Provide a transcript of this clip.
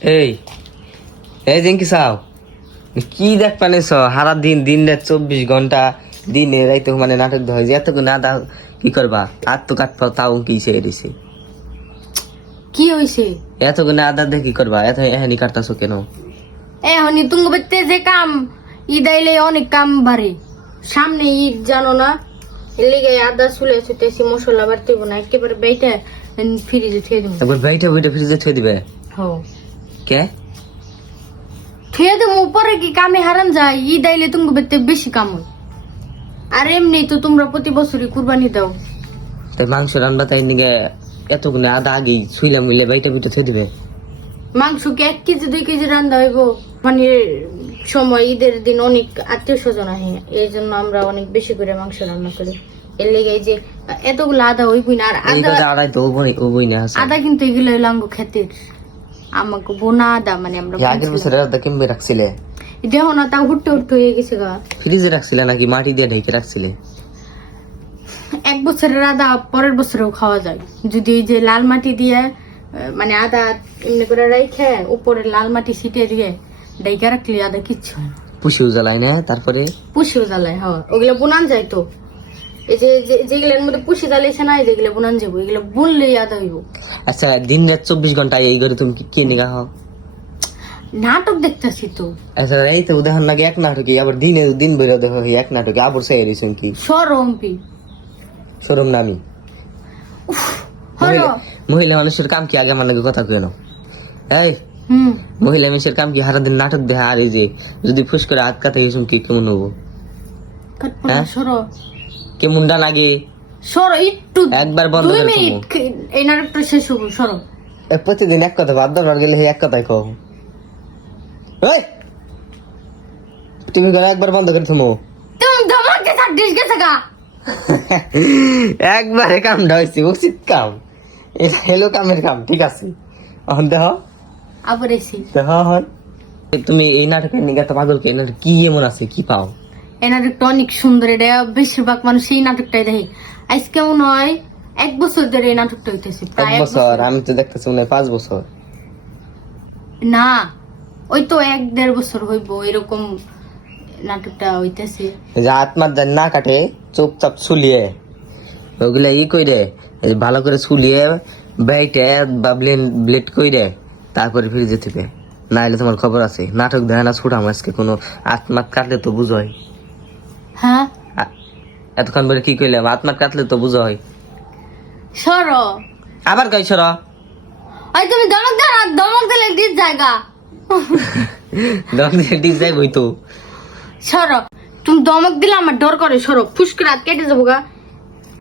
এই এই জেঙ্কি চাও কি দেখ পানিস সারা দিন দিন রাত চব্বিশ ঘণ্টা দিনে রাইতে মানে নাটক ধরে যে এত না দাও কি করবা? আর তো কাট পাও তাও কি সে এরিছে কি হইছে? এত না আদা দিয়ে কি করবা? এত এহানি কাটতাছো কেন? এখনই তুঙ্গ বেতে যে কাম ঈদ আইলে অনেক কাম বাড়ে। সামনে ঈদ জানো না? লিগে আদা চুলে ছুটেছি মশলা বাড়তে না একেবারে বেইটা ফ্রিজে থুয়ে দেবো। একবার বাইটা বইটা ফ্রিজে থই দিবে? হো কে? থুয়ে দেবো পরে কি কামে হারান যায়? ঈদ আইলে তুঙ্গ বেতে বেশি কাম হয়। আর এমনি তো তোমরা প্রতি বছরই কুরবানি দাও। তাই মাংস রান্না তাই নিগে এতগুলো আদা আগেই শুইলাম মিলে বাইটা বইটা থই দিবে। মাংস কি এক কেজি দুই কেজি রান্না হইব? মানে সময় ঈদের দিন অনেক আত্মীয় স্বজন আহে এই জন্য আমরা অনেক বেশি করে মাংস রান্না করি। এর লেগে এই যে এতগুলো আদা হইবই না আর আদা আদা কিন্তু এগুলো হইল আঙ্গ খেতের। আমাকে মানে আমরা আগের বছর কেমবে রাখছিলে? না তা হুট্টে হুট্টে হয়ে গেছে গা। ফ্রিজে রাখছিলে নাকি মাটি দিয়ে ঢেকে রাখছিলে? এক বছরের আদা পরের বছরেও খাওয়া যায়। যদি এই যে লাল মাটি দিয়ে মানে আদা এমনি করে রেখে উপরে লাল মাটি ছিটিয়ে দিয়ে ডাইকা রাখলে আদা কিচ্ছু হয় না। পুষিও জ্বালাই না তারপরে? পুষিও জ্বালায় হ্যাঁ। ওগুলো বোনান যায় তো। এই যে যে- যেগুলোর মধ্যে পুষি না যেগুলো বুনান যাব এগুলো বুনলেই আদা হইব। আচ্ছা দিন রাত চব্বিশ ঘণ্টা এই ঘরে তুমি কি- নিগা হও নাটক দেখতেছি তো। আচ্ছা এই তো উদাহরণ লাগে এক নাটকে আবার দিনে দিন বেরো দেখো এক নাটকে আবার সে কি? সরম্পি। সরম নামি। হলো মহিলা- মানুষের কাম কি আগে আমার লাগে কথা কেন এই হুম। মহিলা মানুষের কাম কি সারাদিন নাটক দেখা আর এই যে যদি ফুস করে হাত গেছুন কি কেমন হব? হ্যাঁ? সরো কেমনটা লাগে সরো একটু একবার বন্ধ দুই মিনিট শেষ সরো। এ, প্রতিদিন এক কথা বাদ দেওয়ার গেলে এক কথাই কও। এই! তুমি করে একবার বন্ধ করে থমো তুমি ধমাকে গেছে গা। একবারে কামটা হয়েছে উচিত কাম? এটা হলো কামের কাম ঠিক আছে? এখন দেখ আবার এসি। হয়। তুমি এই নাটকের নিগা তো পাগল কে? নাটক কি এমন আছে কি পাও? এই নাটকটা অনেক সুন্দর এটা বেশিরভাগ মানুষ এই নাটকটাই দেখে। আজ কেমন হয় এক বছর ধরে এই নাটকটা হইতেছে প্রায় এক বছর আমি তো দেখতেছি মনে হয় পাঁচ বছর। না ওই তো এক দেড় বছর হইব এরকম নাটকটা হইতেছে। যে আত্মার না কাটে চুপচাপ ছুলিয়ে ওগুলা ই কইরে ভালো করে ছুলিয়ে ব্যাইটে বা ব্লেড কইরে তারপরে ফিরে যেতে নাইলে তোমার খবর আছে নাটক দেয় না ছুটাম আজকে কোনো আত্মাত কাটলে তো বুঝয় হ্যাঁ? এতক্ষণ ধরে কি কইলাম আত্মাত কাটলে তো বুঝা হয়। সর। আবার কই সর? আই তুমি দমক দাও না দমক দিলে দিস জায়গা। দমক দিলে ডিস যাই বই তো। সর। তুমি দমক দিলে আমার ডর করে সর। ফুসকে রাত কেটে যাব গা।